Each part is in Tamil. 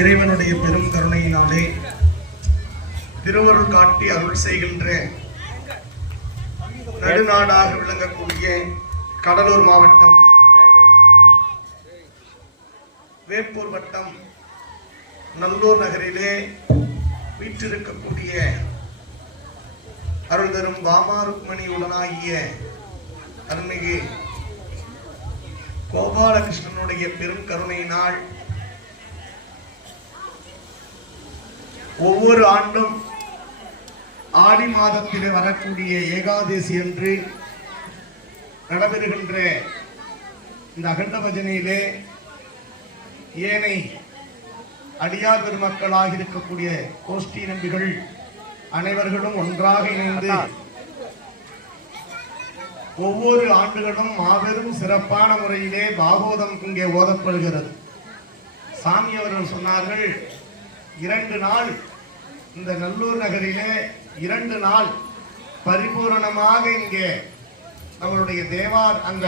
இறைவனுடைய பெரும் கருணையினாலே திருவருள் காட்டி அருள் செய்கின்ற நடுநாடாக விளங்கக்கூடிய கடலூர் மாவட்டம் வேப்பூர் வட்டம் நல்லூர் நகரிலே வீற்றிருக்கக்கூடிய அருள் தரும் பாமாருக்மணி உடனாகிய அருள்மிகு கோபாலகிருஷ்ணனுடைய பெரும் கருணையினால் ஒவ்வொரு ஆண்டும் ஆடி மாதத்திலே வரக்கூடிய ஏகாதசி அன்று நடைபெறுகின்ற இந்த அகண்ட பஜனையிலே ஏனை அடியார் பெருமக்களாக இருக்கக்கூடிய கோஷ்டி நம்பிகள் அனைவர்களும் ஒன்றாக இணைந்து ஒவ்வொரு ஆண்டுகளும் மாபெரும் சிறப்பான முறையிலே பாகவதம் இங்கே ஓதப்படுகிறது. சாமி அவர்கள் சொன்னார்கள், 2 நாள் இந்த நல்லூர் நகரிலே 2 நாள் பரிபூரணமாக இங்கே நம்மளுடைய தேவார் அந்த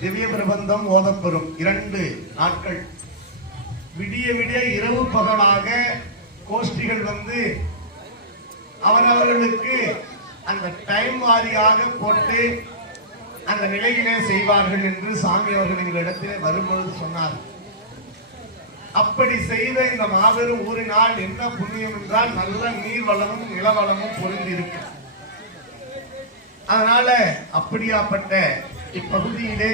திவ்ய பிரபந்தம் ஓதப்பெறும். 2 நாட்கள் விடிய விடிய இரவு பகலாக கோஷ்டிகள் வந்து அவரவர்களுக்கு அந்த டைம் வாரியாக போட்டு அந்த நிலையிலே செய்வார்கள் என்று சாமி அவர்கள் எங்களிடத்திலே வரும்பொழுது சொன்னார். அப்படி செய்த இந்த மாபெரும் ஊரினால் என்ன புண்ணியம் என்றால் நல்ல நீர் வளமும் நிலவளமும் பொருந்திருக்கு. அதனால அப்படியாப்பட்ட இப்பகுதியிலே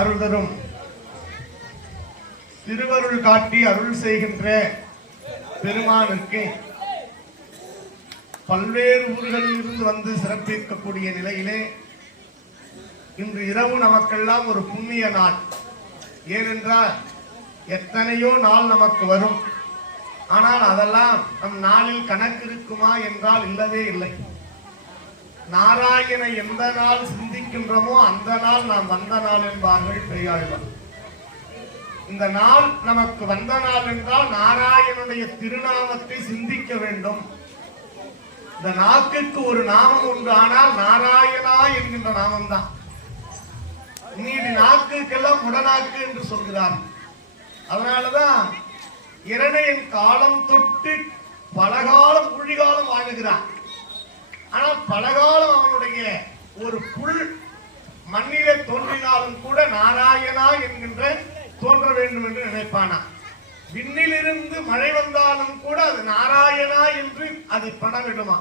அருள் தரும் திருவருள் காட்டி அருள் செய்கின்ற பெருமானுக்கு பல்வேறு ஊர்களில் இருந்து வந்து சிறப்பிக்கக்கூடிய நிலையிலே இன்று இரவு நமக்கெல்லாம் ஒரு புண்ணிய நாள். ஏனென்றால் எத்தனையோ நாள் நமக்கு வரும், ஆனால் அதெல்லாம் நம் நாளில் கணக்கு இருக்குமா என்றால் இல்லவே இல்லை. நாராயண எந்த நாள் சிந்திக்கின்றோமோ அந்த நாள் நாம் வந்த நாள் என்பார்கள் பெரியாழ்வார். இந்த நாள் நமக்கு வந்த நாள் என்றால் நாராயணனுடைய திருநாமத்தை சிந்திக்க வேண்டும். இந்த நாக்குக்கு ஒரு நாமம் உண்டு, ஆனால் நாராயணா என்கின்ற நாமம் தான். நீதி நாக்குக்கெல்லாம் முடநாக்கு என்று சொல்கிறார். அதனாலதான் இரணையின் காலம் தொட்டு பலகாலம் குழிகாலம் வாழுகிறான். ஆனால் பலகாலம் அவனுடைய ஒரு புல் மண்ணிலே தோன்றினாலும் கூட நாராயணா என்கின்ற தோன்ற வேண்டும் என்று நினைப்பானா. விண்ணிலிருந்து மழை வந்தாலும் கூட அது நாராயணா என்று அதை படவிடுமா.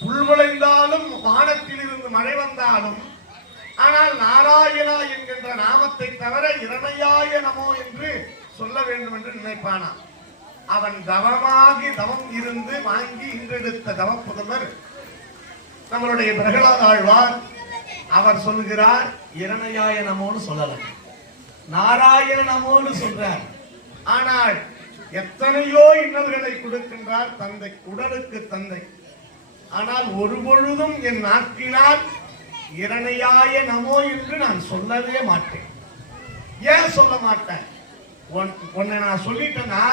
புல் விளைந்தாலும் வானத்தில் இருந்து மழை வந்தாலும் ஆனால் நாராயணா என்கின்ற நாமத்தை தவிர இரணையாய நமோ என்று சொல்ல வேண்டும் என்று நினைப்பானா. அவன் தவமாகி தவம் இருந்து வாங்கி இன்றெடுத்த தவ புதல்வர் நம்மளுடைய பிரகலாத ஆழ்வார். அவர் சொல்கிறார், இரணையாய நமோன்னு சொல்லல, நாராயண நமோன்னு சொல்றார். ஆனால் எத்தனையோ இன்னல்களை கொடுக்கின்றார் தந்தை, உடலுக்கு தந்தை. ஆனால் ஒரு பொழுதும் என் நாக்கினால் இரணையாய நமோ என்று நான் சொல்லவே மாட்டேன். ஏன் சொல்ல மாட்டேன்? உன்னை நான் சொல்லிட்டேன்னா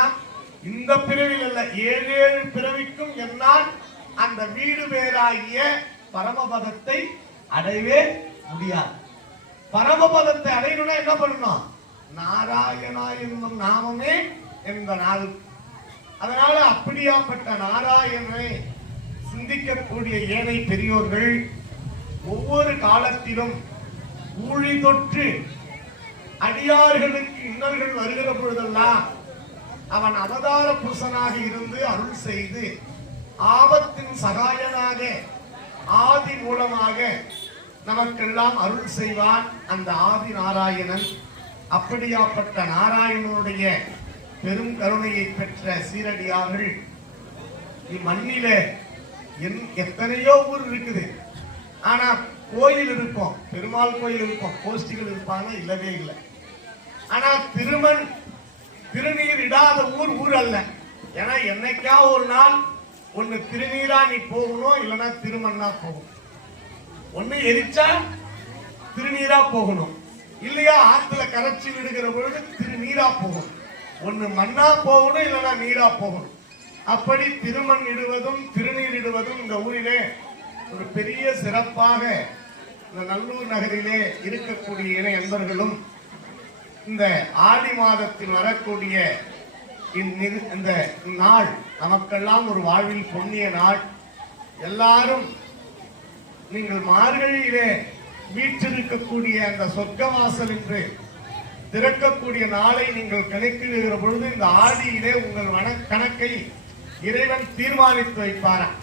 இந்த பிறவியில் அல்ல, 7 பிறவிக்கும் என்னால் அந்த வீடு பேராகிய பரமபதத்தை அடையவே முடியாது. பரமபதத்தை அடையணும்னா என்ன பண்ணணும்? நாராயணா என்னும் நாமமே என்ற நாள். அதனால அப்படியாப்பட்ட நாராயணனை சிந்திக்கக்கூடிய ஏனை பெரியோர்கள் ஒவ்வொரு காலத்திலும் ஊழி தொற்று அடியார்களுக்கு இன்னல்கள் வருகிற பொழுதெல்லாம் அவன் அவதார புருஷனாக இருந்து அருள் செய்து ஆபத்தின் சகாயனாக ஆதி மூலமாக நமக்கெல்லாம் அருள் செய்வான் அந்த ஆதி நாராயணன். அப்படியாப்பட்ட நாராயணனுடைய பெரும் கருணையை பெற்ற சீரடியார்கள் இம்மண்ணில எத்தனையோ ஊர் இருக்குது. ஆனா கோயில் இருக்கும், பெருமாள் கோயில் இருக்கும், கோஷ்டிகள் இருப்பாங்க, இல்லவே இல்லை. ஆனா திருநீர் இடாத ஊர் அல்ல. ஏன்னா என்னைக்கா ஒரு நாள் ஒண்ணு திருநீரா நீ போகணும், இல்லைன்னா திருமண்ணா போகணும். ஒண்ணு எரிச்சா திருநீரா போகணும், இல்லையா ஆத்துல கரைச்சி விடுகிற பொழுது திருநீரா போகணும். ஒண்ணு மண்ணா போகணும், இல்லைன்னா நீரா போகணும். அப்படி திருமண் இடுவதும் திருநீர் இடுவதும் இந்த ஊரிலே ஒரு பெரிய சிறப்பாக இந்த நல்லூர் நகரிலே இருக்கக்கூடிய இணை அன்பர்களும் இந்த ஆடி மாதத்தில் வரக்கூடிய இந்த நாள் நமக்கெல்லாம் ஒரு வாழ்வில் பொன்னிய நாள். எல்லாரும் நீங்கள் மார்கழியிலே வீற்றிருக்கக்கூடிய அந்த சொர்க்கவாசல் என்று திறக்கக்கூடிய நாளை நீங்கள் கணக்கிடுகிற பொழுது இந்த ஆடியிலே உங்கள் கணக்கை இறைவன் தீர்மானித்து வைப்பாராம்.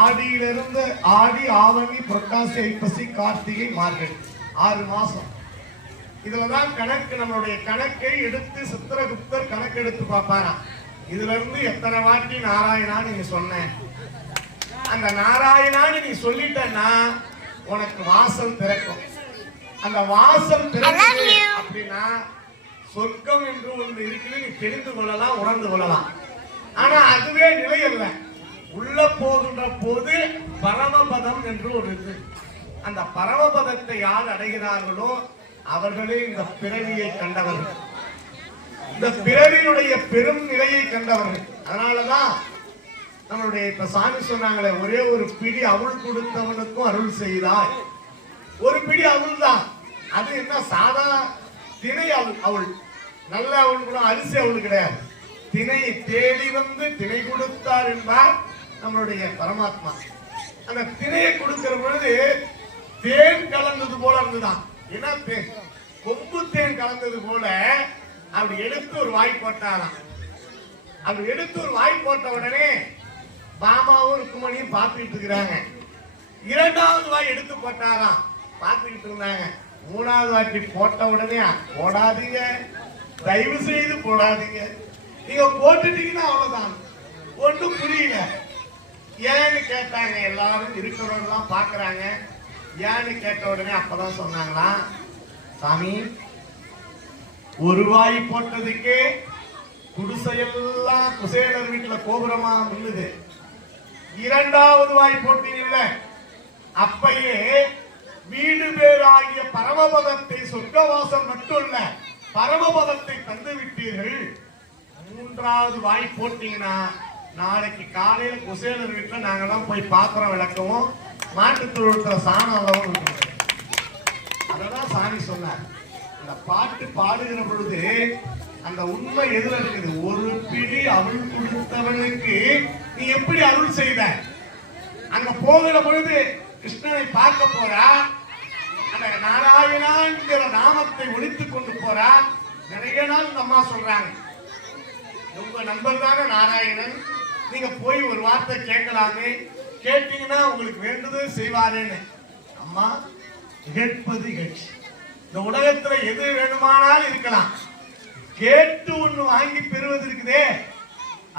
ஆடியிலிருந்து ஆடி, ஆவணி, புரட்டாசி, ஐப்பசி, கார்த்திகை, மார்கழி 6 மாசம். இதுலதான் கணக்கு, நம்மளுடைய கணக்கை எடுத்து சித்திரகுப்தர் கணக்கு எடுத்து பார்ப்பாராம். இதுல இருந்து எத்தனை வாட்டி நாராயணான்னு நீங்க சொன்ன, அந்த நாராயணான்னு நீ சொல்லிட்டன்னா உனக்கு வாசல் திறக்கும். அந்த வாசல் திறக்கும் அப்படின்னா சொர்க்கம் என்று ஒன்று இருக்குது, நீ தெரிந்து கொள்ளலாம், உணர்ந்து கொள்ளலாம். ஆனா அதுவே நிலை அல்ல. உள்ள போகின்ற போது பரமபதம் என்று ஒரு இது. அந்த பரமபதத்தை யார் அடைகிறார்களோ அவர்களே இந்த பிறவியை கண்டவர்கள், இந்த பிறவியினுடைய பெரும் நிலையை கண்டவர்கள். அதனாலதான் நம்மளுடைய இப்ப சாமி சொன்னாங்களே, ஒரே ஒரு பிடி அவள் கொடுத்தவனுக்கும் அருள் செய்தாய். ஒரு பிடி அவள் தான். அது என்ன சாதா திணை அவள், நல்ல அவள் கூட, அரிசி அவள் கிடையாது. திணையை தேடி வந்து திணை கொடுத்தார் என்பார் நம்மளுடைய பரமாத்மா. அந்த திணையை கொடுக்கிற பொழுது தேன் கலந்தது போல இருந்துதான். ஏன்னா கொம்பு தேன் கலந்தது போல அப்படி எடுத்து ஒரு வாய் போட்டாராம். அப்படி எடுத்து ஒரு வாய் போட்ட உடனே பாமாவும் ருக்குமணியும் பார்த்துக்கிட்டு இருக்கிறாங்க. 2வது வாய் எடுத்து போட்டாராம், பார்த்துக்கிட்டு இருந்தாங்க. 3வது வாட்டி போட்ட உடனே போடாதீங்க, தயவு செய்து போடாதீங்க, நீங்க போட்டுட்டீங்கன்னா அவ்வளவுதான். ஒன்றும் புரியல. ஏன்னு கேட்டாங்க. எல்லாரும் இருக்கிறவங்க பாக்குறாங்க. ஏன்னு கேட்ட உடனே அப்பதான் சொன்னாங்களா, சாமி ஒரு வாய் போட்டதுக்கே குடிசையெல்லாம் குசேலர் வீட்டுல கோபுரமா இருந்தது. 2வது வாய் போட்டீங்கல்ல, அப்பயே வீடு பேராகிய பரமபதத்தை, சொர்க்கவாசல் மட்டும் இல்ல பரமபதத்தை தந்து விட்டீர்கள். 3வது வாய் போட்டீங்கன்னா நாளைக்கு காலையில குசேலர் வீட்டுல நாங்கெல்லாம் போய் பாத்திரம் விளக்கவும் மாட்டு தொழுத்துல சாணம் அளவும் இருக்கு. அததான் சாமி சொன்னார். அந்த பாட்டு பாடுகிற பொழுது அந்த உண்மை எதுல இருக்குது? ஒரு பிடி அருள் கொடுத்தவனுக்கு நீ எப்படி அருள் செய்த? அங்க போகிற பொழுது கிருஷ்ணனை பார்க்க போறா, அந்த நாராயணாங்கிற நாமத்தை ஒழித்துக் கொண்டு போறா. நிறைய நாள் இந்த அம்மா சொல்றாங்க, உங்க நண்பர் தானே நாராயணன், நீங்க போய் ஒரு வார்த்தை கேட்கலாமே, கேட்டீங்கன்னா உங்களுக்கு வேண்டுதல் செய்வாருன்னு. அம்மா கேட்பது இகழ்ச்சி. இந்த உலகத்துல எது வேணுமானாலும் இருக்கலாம், கேட்டு ஒண்ணு வாங்கி பெறுவது இருக்குதே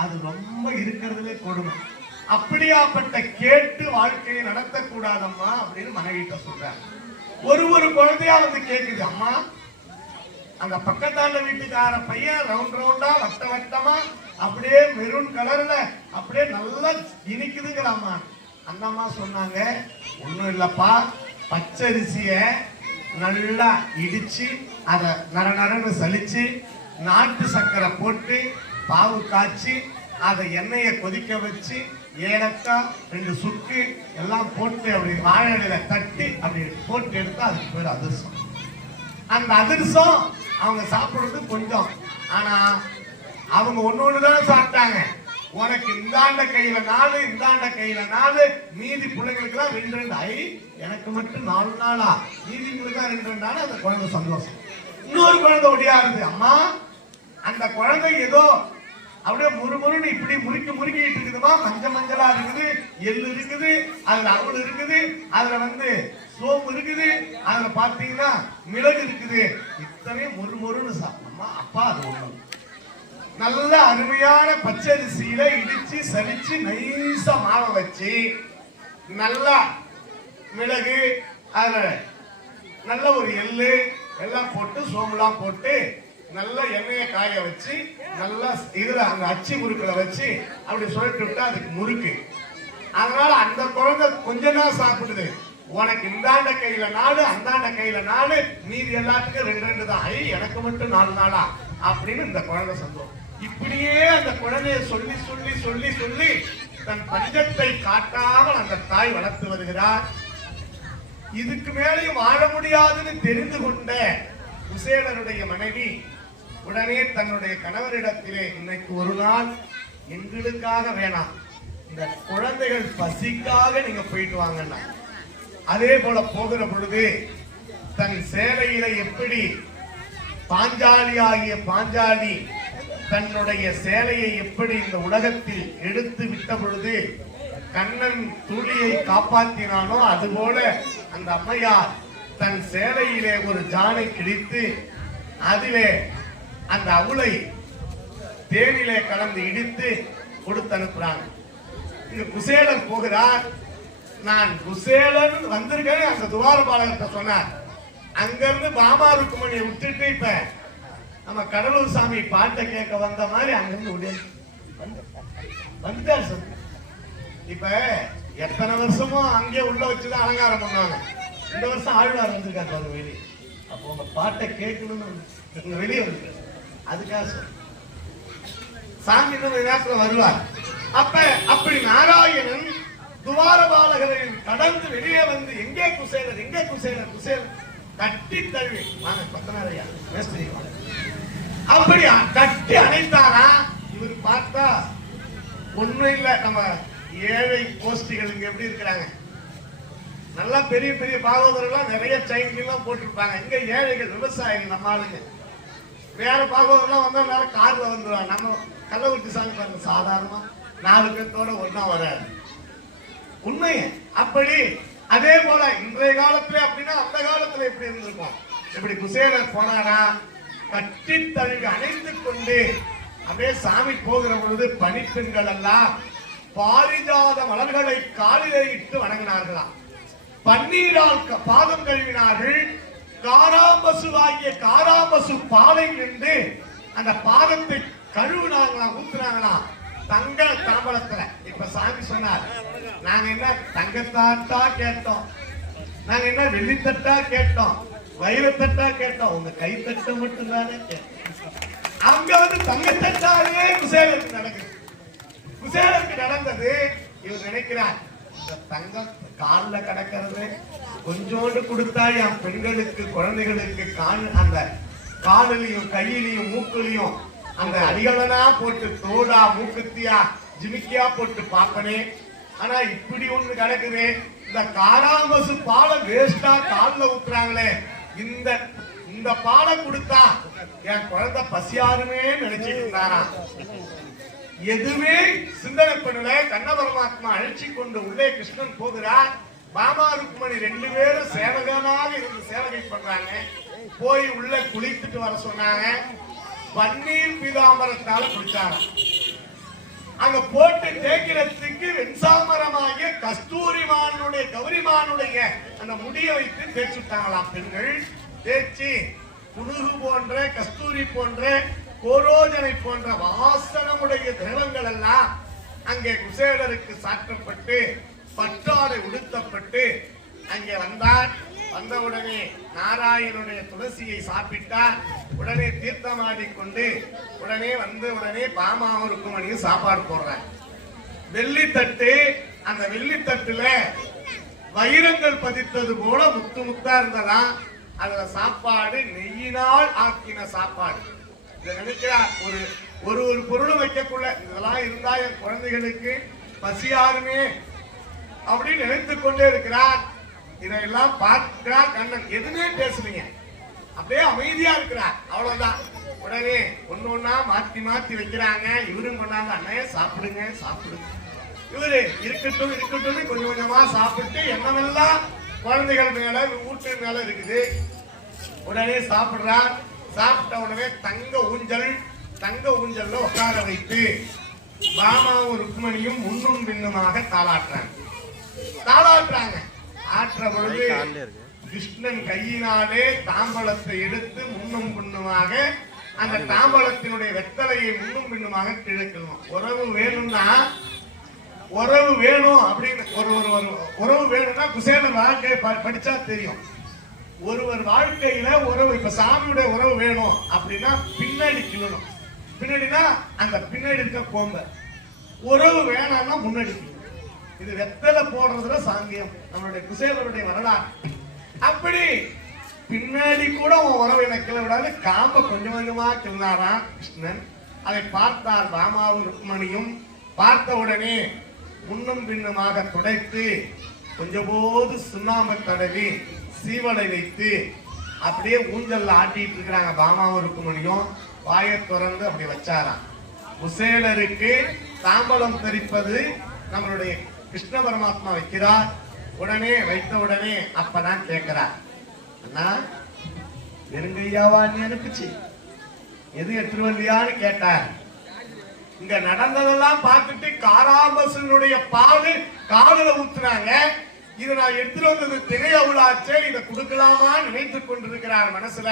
அது ரொம்ப இருக்கிறதுலே கொடுமை. அப்படியாப்பட்ட கேட்டு வாழ்க்கையை நடத்தக்கூடாதம்மா அப்படின்னு மனைவிட்ட சொல்றாங்க. ஒரு குழந்தையா வந்து கேக்குது, அம்மா அந்த பக்கத்தாண்ட வீட்டுக்கார பையன் ரவுண்ட் ரவுண்டா வட்ட வட்டமா அப்படியே மெரூன் கலர்ல அப்படியே நல்லா இனிக்குதுங்கிறாமா. அந்த அம்மா சொன்னாங்க, ஒண்ணும் இல்லப்பா, பச்சரிசிய நல்லா இடிச்சு அதை நரநரன்னு சலிச்சு நாட்டு சர்க்கரை போட்டு பாவு காய்ச்சி அதை எண்ணெயை கொதிக்க வச்சு ஏலக்காய் 2 சுக்கு எல்லாம் போட்டு அப்படி வாழையில தட்டி அப்படி போட்டு எடுத்தா அதுக்கு பேர் அதிர்சம். அந்த அதிர்சம் அவங்க சாப்பிடுறது கொஞ்சம், ஆனா அவங்க ஒண்ணு சாப்பிட்டாங்க. உனக்கு இந்தாண்ட கையில 4, இந்தாண்ட கையில 4, மீதி பிள்ளைங்களுக்கு எல்லாம் 2 ஐ, எனக்கு மட்டும் 4 நாளா, மீதிங்களுக்கு 2 நாள். அந்த குழந்தை சந்தோஷம். இன்னொரு குழந்தை ஒடியாருது, அம்மா அந்த குழந்தை ஏதோ அப்படியே முறுமுறுன்னு இப்படி முறுக்கிட்டு இருக்குதுமா, மஞ்சளா இருக்குது, எள்ளு இருக்குது, அதுல அவள் இருக்குது, அதுல சோம்பு இருக்குது, அதுல பாத்தீங்கன்னா மிளகு இருக்குது, இத்தனை முறுமுறுன்னு சாப்பிடமா. அப்பா அது ஒண்ணு நல்ல அருமையான பச்சரிசியில இடிச்சு சலிச்சு நைசா மாவை வச்சு நல்லா மிளகு அதுல நல்ல ஒரு எள்ளு எல்லாம் போட்டு சோம்புலாம் போட்டு நல்ல எண்ணெயை காய வச்சு நல்லா இதுல அந்த அச்சு முறுக்குல வச்சு அப்படி சொல்லிட்டு விட்டா அதுக்கு முறுக்கு. அதனால அந்த குழந்தை கொஞ்ச நாள் சாப்பிடுது. உனக்கு இந்தாண்ட கையில 4, அந்தாண்ட கையில 4, மீதி எல்லாத்துக்கும் 2 தான். ஐ, எனக்கு மட்டும் 4 நாளா அப்படின்னு இந்த குழந்தை சந்தோஷம். இப்படியே அந்த குழந்தைய சொல்லி சொல்லி சொல்லி சொல்லி தன் பஞ்சத்தை காட்டாமல் அந்த தாய் வளர்த்து வருகிறார். இதுக்கு மேலேயும் வாழ முடியாதுன்னு தெரிந்து கொண்ட குசேலருடைய மனைவி உடனே தன்னுடைய கணவரிடத்திலே, இன்னைக்கு ஒரு நாள் எங்களுக்காக வேணாம், இந்த குழந்தைகள் பசிக்காக நீங்க போயிட்டு வாங்கன்னா. அதே போல போகிற பொழுது தன் சேலையில எப்படி பாஞ்சாலி ஆகிய பாஞ்சாலி தன்னுடைய சேலையை எப்படி இந்த உலகத்தில் எடுத்து விட்ட பொழுது கண்ணன் தூளியை காப்பாற்றினானோ, அதுபோல அந்த அம்மையார் தன் சேலையிலே ஒரு ஜானை கிழித்து அதிலே அந்த அவுளை தேனிலே கலந்து இடித்து கொடுத்து அனுப்புறாங்க. இங்க குசேலன் போகிறார். நான் குசேலன் வந்திருக்கேன் அந்த துவாரபாலகர்கிட்ட சொன்னார். அங்கிருந்து பாமா ருக்குமணியை விட்டுட்டு இப்ப நம்ம கடலூர் சாமி பாட்டை கேட்க வந்த மாதிரி அங்கிருந்து வந்துட்டார் சார். இப்ப எத்தனை வருஷமும் அங்கே உள்ள வச்சுதான் அலங்காரம் பண்ணுவாங்க. இந்த வருஷம் ஆழ்வார் வந்திருக்காரு அவங்க வெளியே. அப்போ உங்க பாட்டை கேட்கணும்னு வெளியே வந்து அதுக்காக சார் சாமி நேரத்தில் வருவார். அப்ப அப்படி நாராயணன் துவாரபாலகரை கடந்து வெளியே வந்து எங்கே குசேலர், எங்கே குசேலர், குசேலர் கட்டி தழுவி வாங்க பத்தனாரையா மேஸ்திரி அப்படி கட்டி அணைத்தாரா. இவர் பார்த்தா ஒண்ணும் இல்ல, நம்ம ஏழை கோஷ்டிகள் இங்க எப்படி இருக்கிறாங்க, நல்லா பெரிய பெரிய பாகவதர்கள் நிறைய செயின்லாம் போட்டிருப்பாங்க. இங்க ஏழைகள் விவசாயிகள் நம்ம ஆளுங்க. வேற பாகவதெல்லாம் வந்தா வேற கார்ல வந்துருவாங்க. நம்ம கள்ளக்குறிச்சி சாமி பாருங்க சாதாரணமா 4 பேர்த்தோட ஒன்னா வராது. உண்மைய அப்படி. அதே போல இன்றைய காலத்துல அப்படின்னா அந்த காலத்துல எப்படி இருந்திருக்கும். இப்படி குசேலர் போனாரா, கட்டி தழுவி அணைத்துக் கொண்டு அப்படியே சாமி போகிற பொழுது பணிப்பெண்கள் எல்லாம் பாரிஜாத மலர்களை காலிலே இட்டு வணங்கினார்களாம். பன்னீரால் பாதம் கழுவினார்கள். காராம்பசுவாகிய காராம்பசு பாலை நின்று அந்த பாதத்தை கழுவினாங்களாம், ஊத்துனாங்களாம் தங்க தாம்பலத்துல. இப்ப சாமி சொன்னார், நாங்க என்ன தங்கத்தாட்டா கேட்டோம், நாங்க என்ன வெள்ளித்தட்டா கேட்டோம், வைரத்தட்டா கேட்டோம், உங்க கைத்தட்ட மட்டும் தானே கேட்டோம். அங்க வந்து தங்கத்தட்டாவே குசேலருக்கு நடக்குது. குசேலருக்கு நடந்தது. இவர் நினைக்கிறார், இந்த தங்கம் கால்ல கிடக்கிறது கொஞ்சோண்டு கொடுத்தா என் பெண்களுக்கு குழந்தைகளுக்கு அந்த காலிலையும் கையிலையும் மூக்குலையும் அந்த அடிகளனா போட்டு தோடா மூக்குத்தியா ஜிமிக்கியா போட்டு பாப்பனே. ஆனா இப்படி ஒண்ணு கிடக்குது, இந்த காராம்பசு பாலை வேஸ்டா கால்ல ஊத்துறாங்களே, இந்த பாலை கொடுத்தா என் குழந்தை பசியாருமே நினைச்சிட்டு இருந்தாரா. எதுவுமே சிந்தனை பண்ணல. கண்ண பரமாத்மா அழைச்சி கொண்டு உள்ளே கிருஷ்ணன் போகிறார். பாமா ருக்மணி 2 பேரும் சேவகனாக இருந்து சேவகை பண்றாங்க. போய் உள்ள குளித்துட்டு வர சொன்னாங்க. பன்னீர் பீதாம்பரத்தால குளிச்சாங்க. அங்க போட்டு தேய்க்கிறதுக்கு வெண்சாமரமாகிய கஸ்தூரிமானுடைய கௌரிமானுடைய அந்த முடிய வைத்து தேய்ச்சுட்டாங்களாம் பெண்கள். தேய்ச்சி புனுகு போன்ற கஸ்தூரி போன்ற கோரோஜனை போன்ற வாசனமுடைய திரவங்கள் எல்லாம் அங்கே குசேலருக்கு சாற்றப்பட்டு பட்டாடை உடுத்தப்பட்டு அங்கே வந்தார். வந்தவுடனே நாராயணனுடைய துளசியை சாப்பிட்டார். உடனே தீர்த்தமாடி கொண்டு உடனே பாமாவும் ருக்குமணியும் சாப்பாடு போடுறார். வெள்ளித்தட்டு, அந்த வெள்ளித்தட்டுல வைரங்கள் பதித்தது போல முத்து முத்தா இருந்ததா. அதுல சாப்பாடு நெய்யினால் ஆக்கின சாப்பாடு. இதை நினைக்கிறார், ஒரு பொருளும் வைக்கக்குள்ள இதெல்லாம் இருந்தா என் குழந்தைகளுக்கு பசியாருமே அப்படின்னு நினைத்துக் கொண்டே இருக்கிறார். இதையெல்லாம் பார்க்கிறார் கண்ணன். எதுவுமே பேசுறீங்க, அப்படியே அமைதியா இருக்கிறார். அவ்வளவுதான். உடனே ஒண்ணா மாத்தி மாத்தி வைக்கிறாங்க. இவரும் கொண்டாங்க, அண்ணைய சாப்பிடுங்க சாப்பிடுங்க. இவரு இருக்கட்டும் இருக்கட்டும் கொஞ்சம் கொஞ்சமா சாப்பிட்டு எண்ணமெல்லாம் குழந்தைகள் மேல வீட்டு மேல இருக்குது. உடனே சாப்பிடுறார். சாப்பிட்ட உடனே தங்க ஊஞ்சல்ல உட்கார வைத்து பாமாவும் ருக்மணியும் முன்னும் பின்னுமாக தாளாட்டுறாங்க. ஆற்ற பொழுது கிருஷ்ணன் கையினாலே தாம்பலத்தை எடுத்து முன்னும் பின்னுமாக அந்த தாம்பலத்தினுடைய வெத்தலையை முன்னும் பின்னுமாக கிழக்கணும். உறவு வேணும்னா உறவு வேணும் அப்படின்னு உறவு வேணும்னா குசேலன் வாழ்க்கையை படிச்சா தெரியும். ஒருவர் வாழ்க்கையில உறவு, இப்ப சாமியுடைய உறவு வேணும் அப்படின்னா பின்னாடி கிள்ளணும். பின்னாடினா அந்த பின்னாடி இருக்க கோம்ப. உறவு வேணாம்னா முன்னாடி. இது வெத்தலை போடுறதுல சாங்கியம் நம்மளுடைய குசேலருடைய வரலாறு. அப்படி பின்னாடி கூட உன் உறவு எனக்கு விடாது காம்ப கொஞ்சம் கொஞ்சமா கிள்னாராம் கிருஷ்ணன். அதை பார்த்தார் பாமாவும் ருக்மணியும். பார்த்த உடனே முன்னும் பின்னுமாக துடைத்து கொஞ்சம் போது சுண்ணாம்பு தடவி சீவலை வைத்து அப்படியே ஊஞ்சல்ல ஆட்டிட்டு இருக்கிறாங்க பாமாவும் ருக்மணியும். வாயை திறந்து அப்படி வச்சாராம். குசேலருக்கு தாம்பலம் தரிப்பது நம்மளுடைய கிருஷ்ண பரமாத்மா வைக்கிறார். உடனே வைத்த உடனே அப்பதான் கேட்கிறார், அண்ணா வெறுங்கையாவா நீ அனுப்பிச்சு எது எடுத்துருவல்லையான்னு கேட்டார். இங்க நடந்ததெல்லாம் பார்த்துட்டு காராம்பசனுடைய பால் காதுல ஊத்துனாங்க. இதை நான் எடுத்துட்டு வந்தது திணை அவுளாச்சே, இதை கொடுக்கலாமா நினைத்துக் கொண்டிருக்கிறார் மனசுல.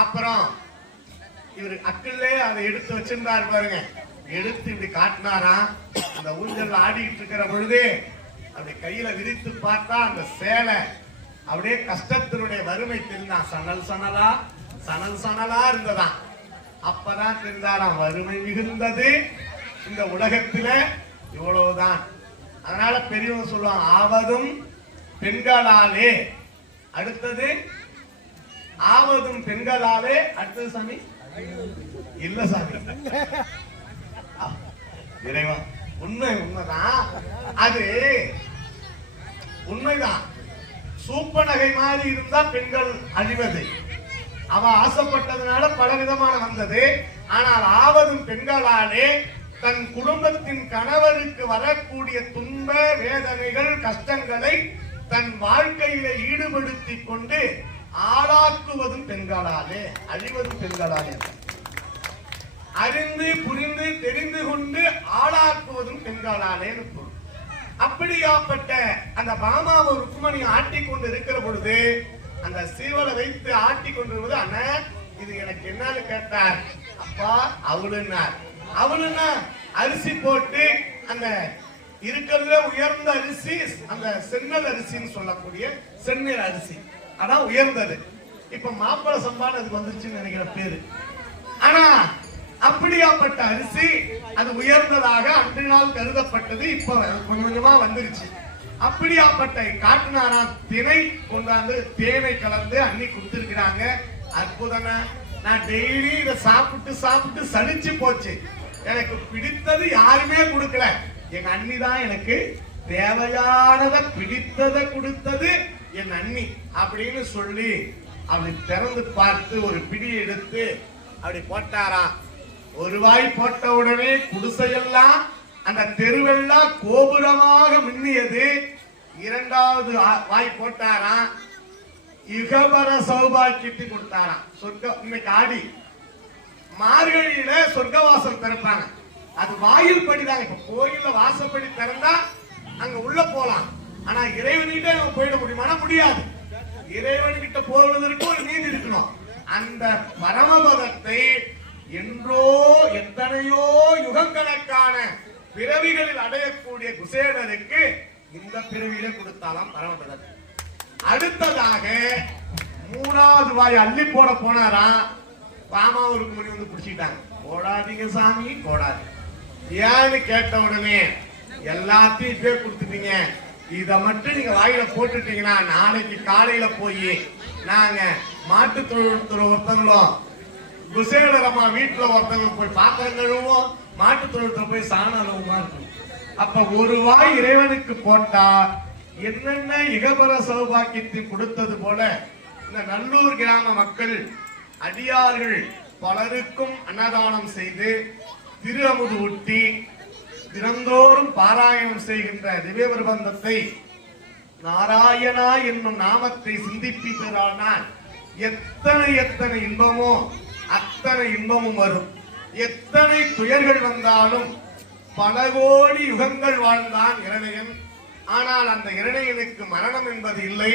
அப்புறம் இவரு அக்கிலே அதை எடுத்து வச்சிருந்தாரு பாருங்க. எடுத்து இப்படி காட்டினாராம். அந்த ஊஞ்சல் ஆடிட்டு இருக்கிற பொழுது அப்படி கையில விரித்து பார்த்தா அந்த சேலை அப்படியே கஷ்டத்தினுடைய வறுமை தெரிந்தான். சணல் சணலா சணல் சணலா இருந்ததாம். அப்பதான் தெரிந்தாராம் வறுமை மிகுந்தது இந்த உலகத்துல இவ்வளவுதான். அதனால பெரியவங்க சொல்லுவாங்க ஆவதும் பெண்களாலே. அடுத்தது ஆவதும் பெண்களாலே. அடுத்தது சாமி இல்ல சாமி இறைவா உண்மைதான். அது உண்மைதான். சூப்ப நகை மாதிரி இருந்தா பெண்கள் அழிவது. அவ ஆசைப்பட்டதுனால பல விதமான வந்தது. ஆனால் ஆவதும் பெண்களாலே தன் குடும்பத்தின் கணவருக்கு வரக்கூடிய துன்ப வேதனைகள் கஷ்டங்களை தன் வாழ்க்கையில ஈடுபடுத்தி கொண்டு ஆளாக்குவதும் பெண்களாலே, அழிவதும் பெண்களாலே. அறிந்து புரிந்து தெரிந்து கொண்டு ஆளாக்குவதும் பெண்களாலே. அப்படியாப்பட்ட அந்த பாமாவை ருக்மணி ஆட்டிக் கொண்டு இருக்கிற பொழுது அந்த சீவலை வைத்து ஆட்டிக் கொண்டிருப்பது, அண்ணா இது எனக்கு என்னன்னு கேட்டார். அப்பா அவளுன்னார். அவளுன்னா அரிசி போட்டு அந்த இருக்கிறதுல உயர்ந்த அரிசி அந்த சென்னல் அரிசின்னு சொல்லக்கூடிய செந்நீர் அரிசி அதான் உயர்ந்தது. இப்ப மாப்பிள சம்பான்னு அதுக்கு வந்துருச்சுன்னு நினைக்கிற பேரு. ஆனா அப்படியாப்பட்ட அரிசி அது உயர்ந்ததாக அன்று நாள் கருதப்பட்டது. இப்ப கொஞ்சம் கொஞ்சமா வந்துருச்சு. அப்படியாப்பட்ட காட்டுனாராம் திணை கொண்டாந்து தேனை கலந்து அன்னி கொடுத்திருக்கிறாங்க. அற்புதம். நான் டெய்லி இதை சாப்பிட்டு சாப்பிட்டு சலிச்சு போச்சு. எனக்கு பிடித்தது யாருமே கொடுக்கல. எங்க அண்ணி தான் எனக்கு தேவையானதை பிடித்ததை கொடுத்தது என் அண்ணி அப்படின்னு சொல்லி அப்படி திறந்து பார்த்து ஒரு பிடி எடுத்து அப்படி போட்டாராம். ஒரு வாய் போட்ட உடனே குடிசையெல்லாம் அந்த தெருவெல்லாம் கோபுரமாக மின்னியது. இரண்டாவது வாய் போட்டாராம். யுகபர சௌபாக்கியத்தை கொடுத்தாராம். சொர்க்க இன்னைக்கு ஆடி மார்கழியில சொர்க்கவாசல் திறப்பாங்க. அது வாயில் படிதாங்க. இப்ப கோயில்ல வாசப்படி திறந்தா அங்க உள்ள போலாம். ஆனா இறைவன்கிட்ட நம்ம போயிட முடியுமானா முடியாது. இறைவன்கிட்ட போவதற்கு ஒரு நீதி இருக்கணும். அந்த பரமபதத்தை என்றோ எத்தனையோ யுகக்கணக்கான பிறவிகளில் அடையக்கூடிய குசேலருக்கு இந்த பிறவியில கொடுத்தாலாம் பரமபதத்தை. அடுத்ததாக மூணாவது வாய் அள்ளி போட போனாராம். பாமாவூருக்கு முடி வந்து பிடிச்சிட்டாங்க. போடாதீங்க சாமி போடாது ஏன்னு கேட்ட உடனே எல்லாத்தையும் இப்பே கொடுத்துட்டீங்க, இத மட்டும் நீங்க வாயில போட்டுட்டீங்கன்னா நாளைக்கு காலையில போய் நாங்க மாட்டு தொழில்துறை ஒருத்தங்களும் குசேலரம்மா வீட்டுல ஒருத்தவங்க போய் பாத்திரம் கழுவோம், மாட்டு தொழில்துறை போய் சாண அளவுமா இருக்கும். அப்ப ஒரு வாய் இறைவனுக்கு போட்டா என்னென்ன இகபர சௌபாக்கியத்தை கொடுத்தது போல இந்த நல்லூர் கிராம மக்கள் அடியார்கள் பலருக்கும் அன்னதானம் செய்து திரு அமுது ஊட்டி தினந்தோறும் பாராயணம் செய்கின்ற திவ்ய பிரபந்தத்தை நாராயணா என்னும் நாமத்தை சிந்திப்பித்தால் எத்தனை எத்தனை இன்பமோ அத்தனை இன்பமும் வரும். எத்தனை துயர்கள் வந்தாலும் பல கோடி யுகங்கள் வாழ்ந்தான் இரணையன். ஆனால் அந்த இரணையனுக்கு மரணம் என்பது இல்லை.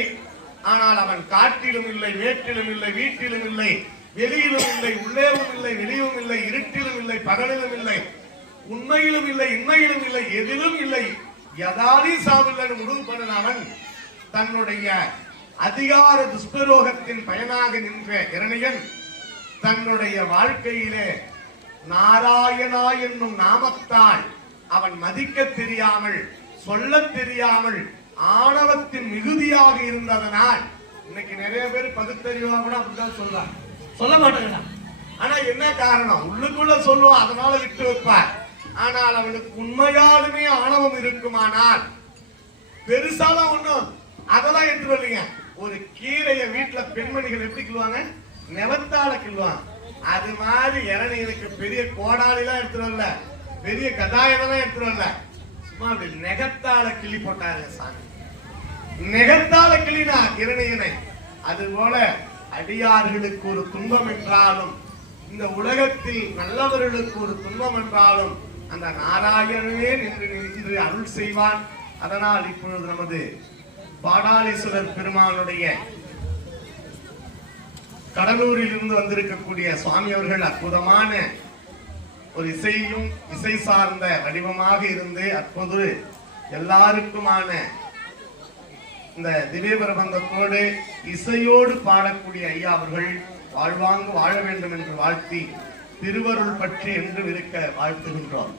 ஆனால் அவன் காட்டிலும் இல்லை, மேட்டிலும் இல்லை, வீட்டிலும் இல்லை, வெளியிலும் இல்லை, உள்ளேவும் இல்லை, வெளியும் இல்லை, இருட்டிலும் இல்லை, பகலிலும் இல்லை, உண்மையிலும் இல்லை, இன்மையிலும் இல்லை, எதிலும் இல்லை, எதாலி சாவில்லை முடிவு பண்ண அவன் தன்னுடைய அதிகார துஷ்பிரோகத்தின் பயனாக நின்ற இரணையன் தன்னுடைய வாழ்க்கையிலே நாராயணா என்னும் நாமத்தால் அவன் மதிக்க தெரியாமல் சொல்ல தெரியாமல் ஆணவத்தின் மிகுதியாக இருந்ததனால் இன்னைக்கு நிறைய பேர் பகுத்தறிவா கூட அப்படிதான் சொல்றாங்க, சொல்ல மாட்டேங்கிறான். ஆனா என்ன காரணம்? உள்ளுக்குள்ள சொல்லுவான், அதனால விட்டு வைப்பார். ஆனால் அவனுக்கு உண்மையாலுமே ஆணவம் இருக்குமானால் பெருசாலாம் ஒண்ணும் அதெல்லாம் எடுத்து வரலீங்க. ஒரு கீரைய வீட்டுல பெண்மணிகள் எப்படி கிள்ளுவாங்க? நெவத்தால கிள்ளுவாங்க. அது மாதிரி இளநீருக்கு பெரிய கோடாலிலாம் எடுத்து வரல, பெரிய கதாயெல்லாம் எடுத்து வரல, சும்மா அப்படி நெகத்தால கிள்ளி போட்டாரு சாமி. நெகத்தால கிள்ளினார் இளநீரை. அது போல அடியார்களுக்கு ஒரு துன்பம் என்றாலும், இந்த உலகத்தில் நல்லவர்களுக்கு ஒரு துன்பம் என்றாலும் அந்த நாராயணனே நின்று அருள் செய்வான். அதனால் இப்பொழுது நமது பாடாலீஸ்வரர் பெருமானுடைய கடலூரில் இருந்து வந்திருக்கக்கூடிய சுவாமி அவர்கள் அற்புதமான ஒரு இசையும் இசை சார்ந்த வடிவமாக இருந்து அப்போது எல்லாருக்குமான இந்த திவ்ய பிரபந்தத்தோடு இசையோடு பாடக்கூடிய ஐயா அவர்கள் வாழ்வாங்கு வாழ வேண்டும் என்று வாழ்த்தி திருவருள் பற்றி என்றும் இருக்க வாழ்த்துகின்றோம்.